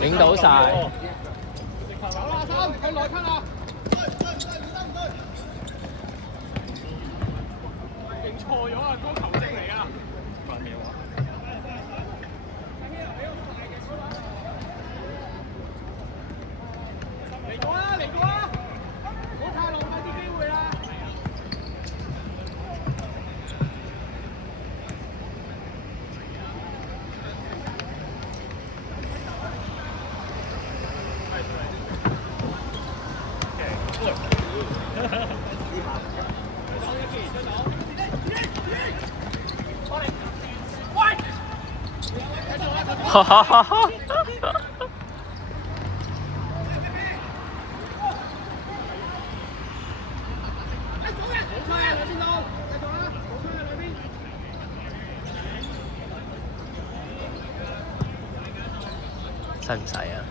影到晒。去內卡啦！認錯咗啊！嗰個球證嚟啊！犯咩話？嚟過啊！嚟過啊！唔好太浪費啲機會啦！哈哈哈哈！使唔使啊？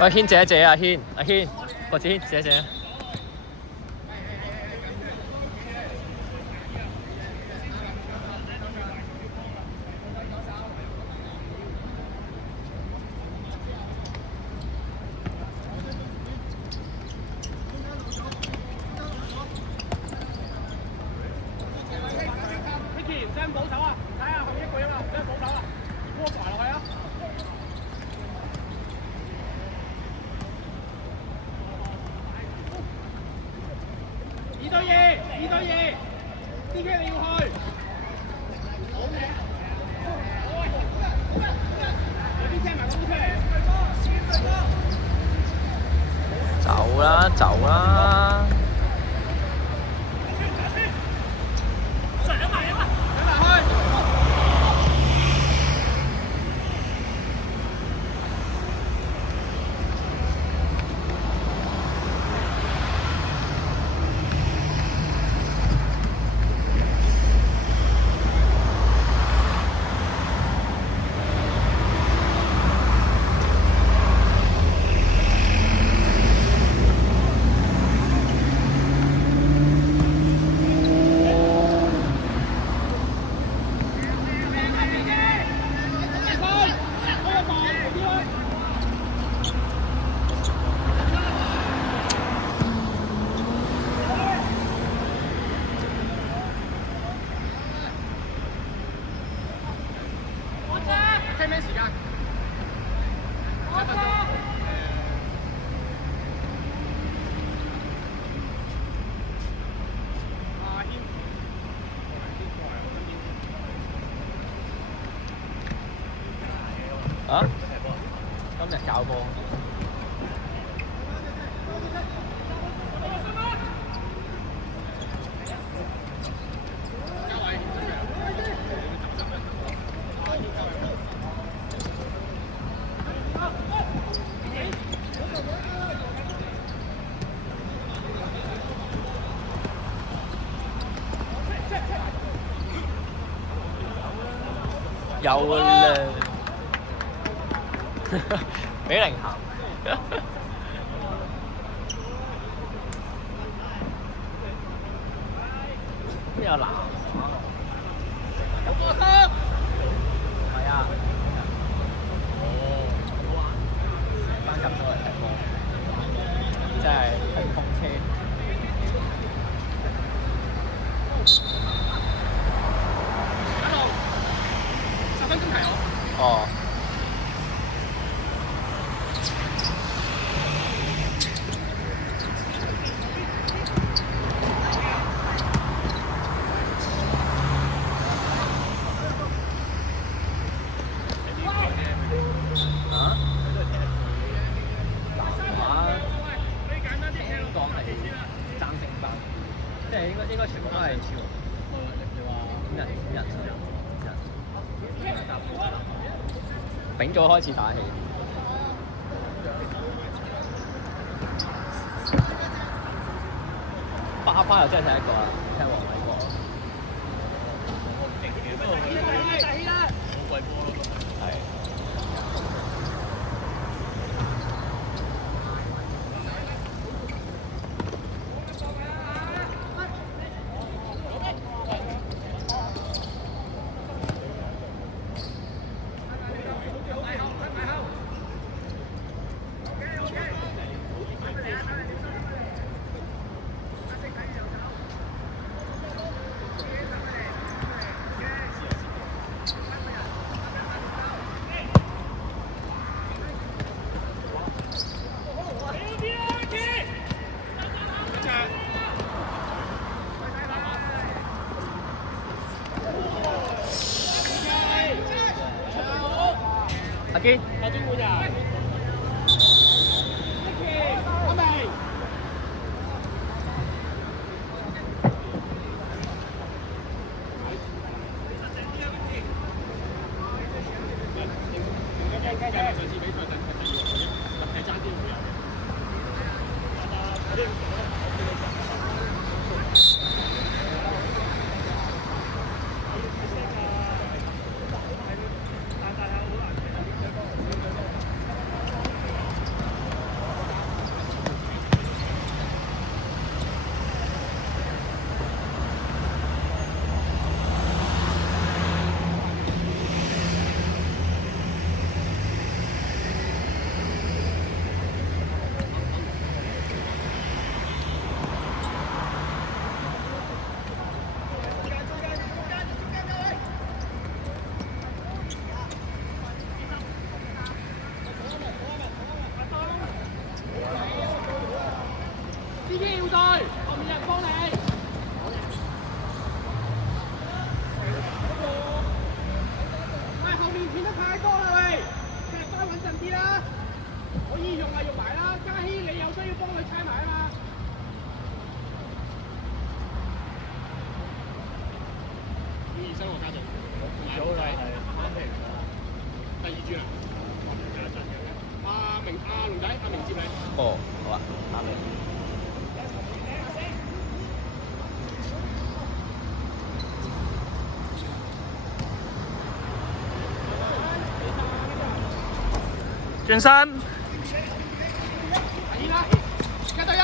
喂，軒借一借啊，軒，阿軒，郭子軒借一借。Vicky 唔使咁保守啊！睇下後面一句啊嘛，唔使咁保守啊，窩埋落去啊！2對2，2對2 ，DK 你要去。好嘅。有啲車埋咁出嚟。走啦，走啦！聽咩時間？7分鐘。阿軒，啊？今日教波。有啦，俾零行。邊有男？有波衫。係啊。哦。班咁多人踢波，真係拼風車。10分鐘提我。哦。即係應該全部都係人。丙組開始打氣，花又真係睇一個啊，聽黃偉國。係。阿堅，大專會啊！阿明，上次比賽等係爭啲會有。隊，後面有人幫你。喂，後面片得太多啦喂，踢翻穩陣啲啦。可以用咪用埋啦，嘉熙你有需要幫佢猜埋啊嘛。2-2新喎家總，早就係啱平啦。第2轉啊！阿龍仔，阿明接你。哦，好啊，啱你。轉身。係啦，1對1。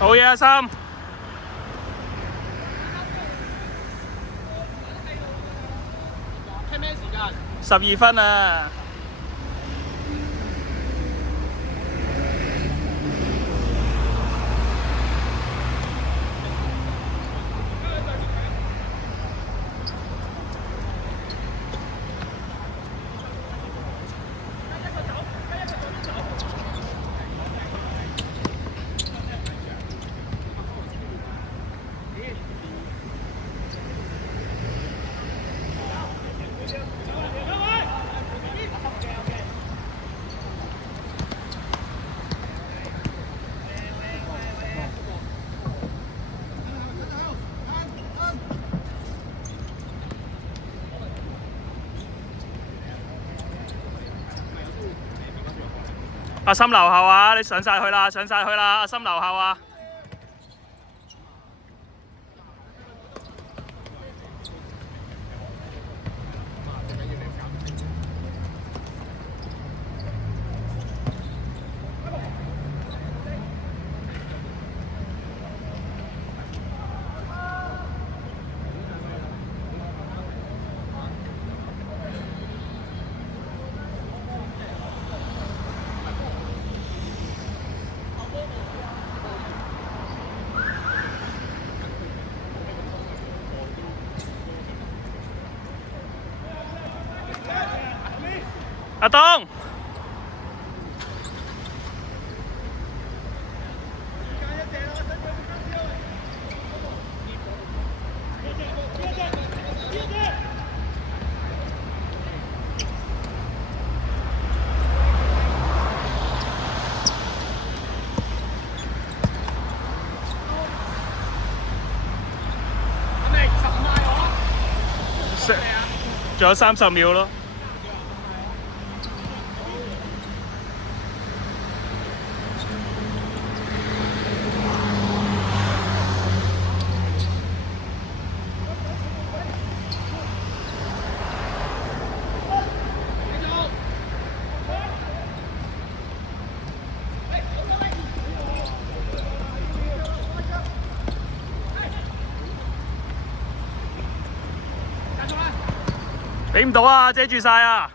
好嘢啊，三睇咩時間12分啊！阿森留後啊！你上晒去啦，上晒去啦！阿森留後啊！阿東，仲有30秒咯。俾唔到啊！遮住晒啊！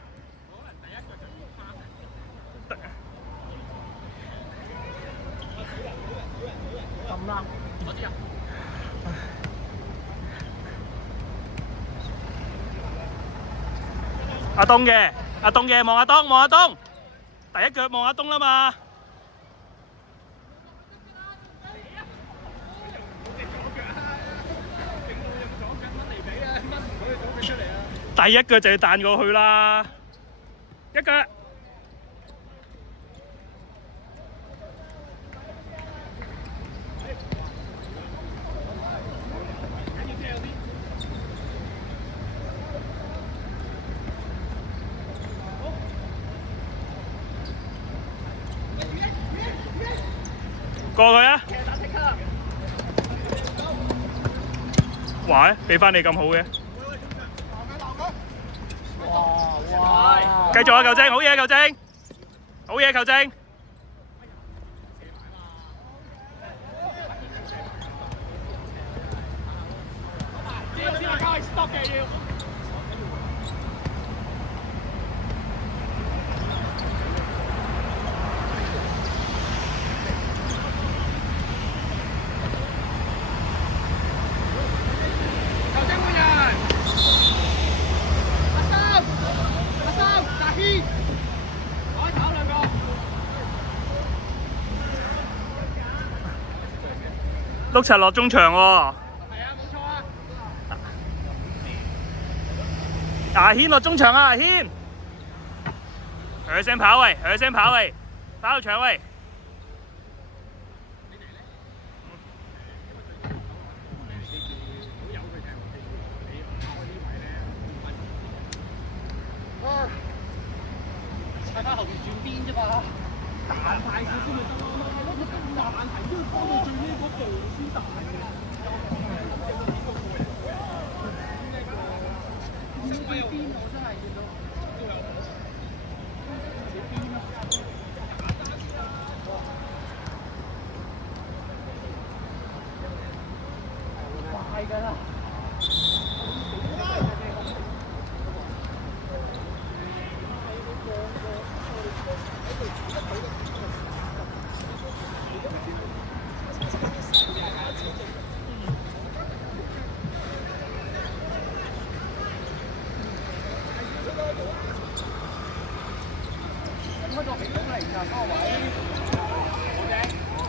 咁啦，我知啊。阿東嘅，阿東嘅，望阿東，望阿東，第一腳望阿東啦嘛。第一腳就要彈過去啦，一腳。過去啊！喂，俾翻你咁好嘅。繼續啊，球證，好嘢，球證，好嘢，球證。stop 嘅要。碌柒落中場喎。係啊，冇錯啊。阿軒落中場啊，阿軒。佢聲跑位，佢聲跑位，跑到場位。踩翻後邊轉邊啫嘛，彈大少少咪得咯。咁大問題都要幫到最尾嗰步先大嘅。邊我真係見到。快㗎啦！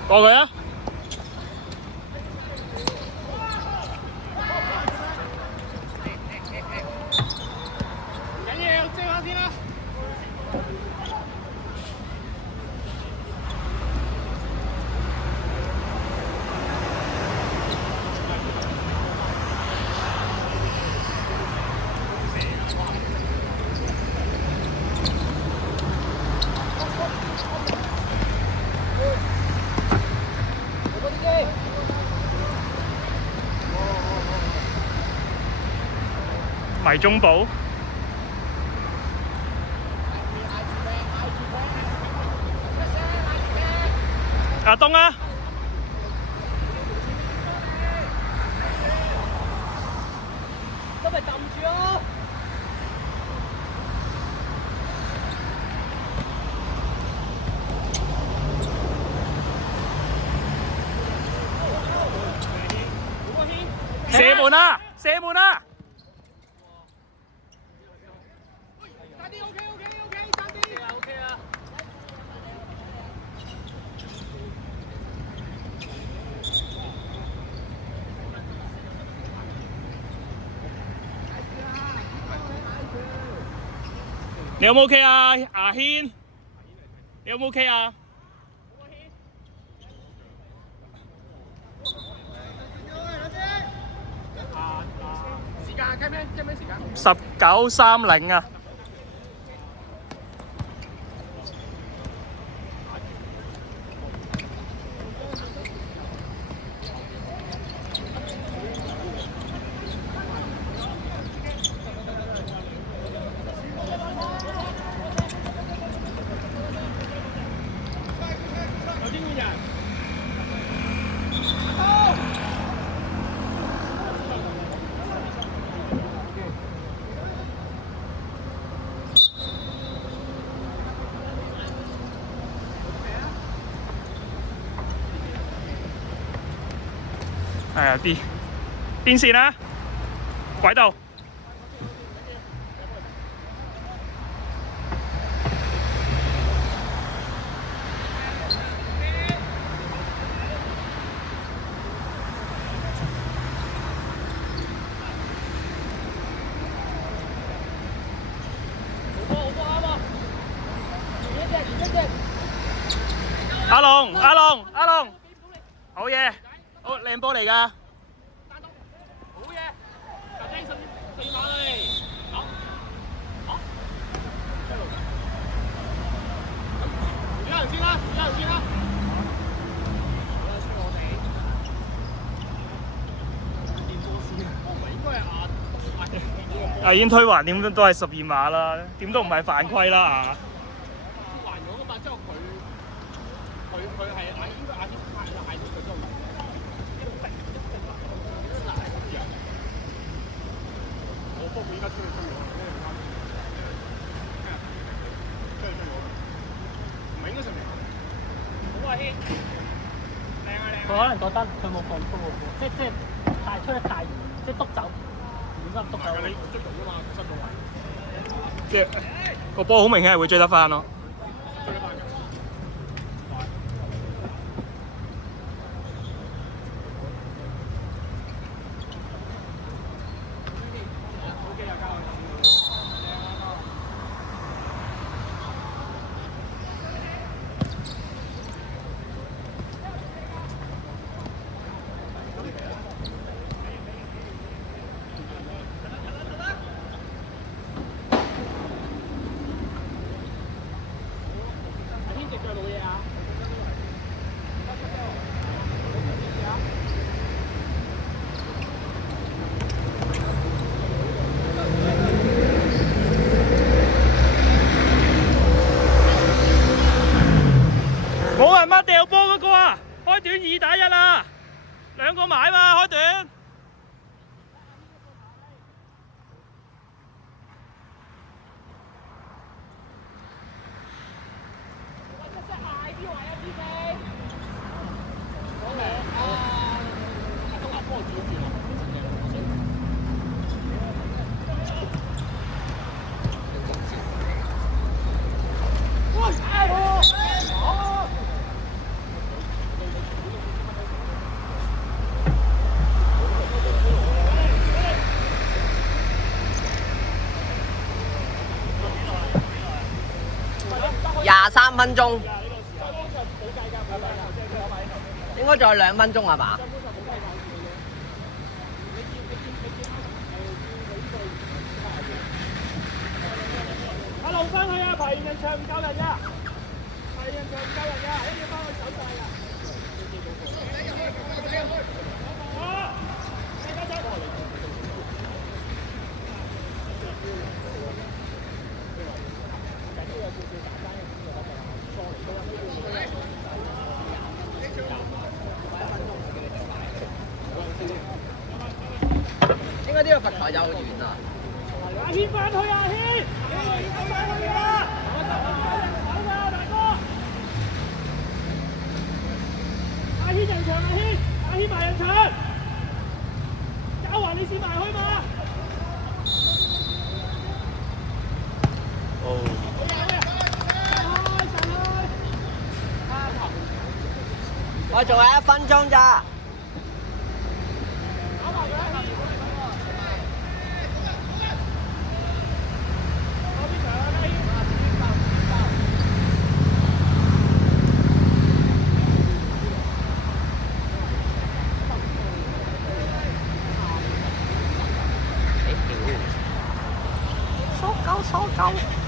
過佢啊！唔緊要，遮下先啦。迷中寶。阿東啊！咁咪撳住咯。射門啊！射門啊！快啲 OK，快啲。OK 啊。你有冇 OK 啊？阿軒，你有冇 OK 啊？時間計咩？計咩時間19:30啊！有啲咩人？係啊，邊線啊？軌道。阿龍，好嘢，好靚波嚟㗎。好嘢，球證四碼嚟，好，有人先啦，有人先啦。我哋練波先，我唔係應該係阿阿軒推橫點都係12碼啦，點都唔係犯規啦啊！還咗噶嘛，之後佢係應該阿天派咗嗌到佢都唔我幫佢依家出去追我，唔係應該上嚟。好啊，軒，靚啊靚！佢可能覺得佢冇放高喎，即太出得太遠，即篤走，唔該唔篤走。你追到㗎嘛，身高位。即係個波好明顯係會追得翻咯。追得翻㗎。冇人乜掉波嗰個啊！開短2打1啊！2個埋嘛，開短。23分鐘，應該仲有2分鐘係嘛？一路翻去啊！排完人場唔夠人㗎，排完人場唔夠人㗎，一定要翻去守晒㗎。應該呢個罰台就完啦。阿軒翻去啊！軒，翻去啊！守㗎大哥！阿軒人場，阿軒埋人場，交還你先埋去嘛！我仲有1分鐘咋。收狗。